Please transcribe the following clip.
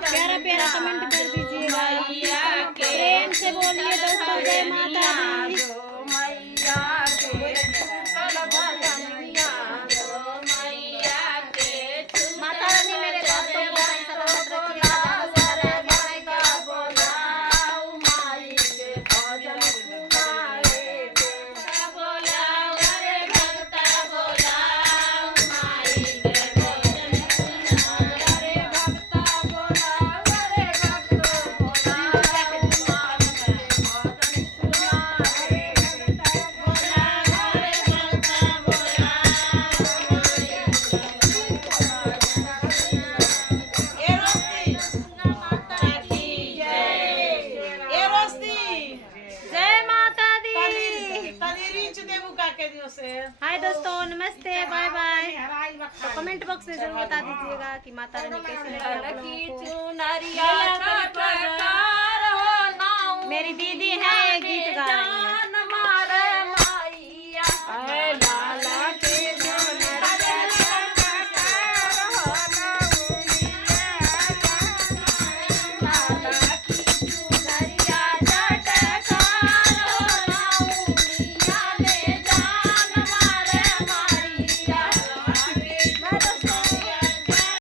प्यारा प्यारा कमेंट कर दीजिएगा, प्रेम से बोलिए दोस्तों जय माता दी। माता रानी मेरे दोस्तों को सपोर्ट रखिएगा। हाय दोस्तों, नमस्ते, बाय बाय। तो कमेंट बॉक्स में जरूर बता दीजिएगा कि माता रानी कैसी लगी। मेरी दीदी है गीत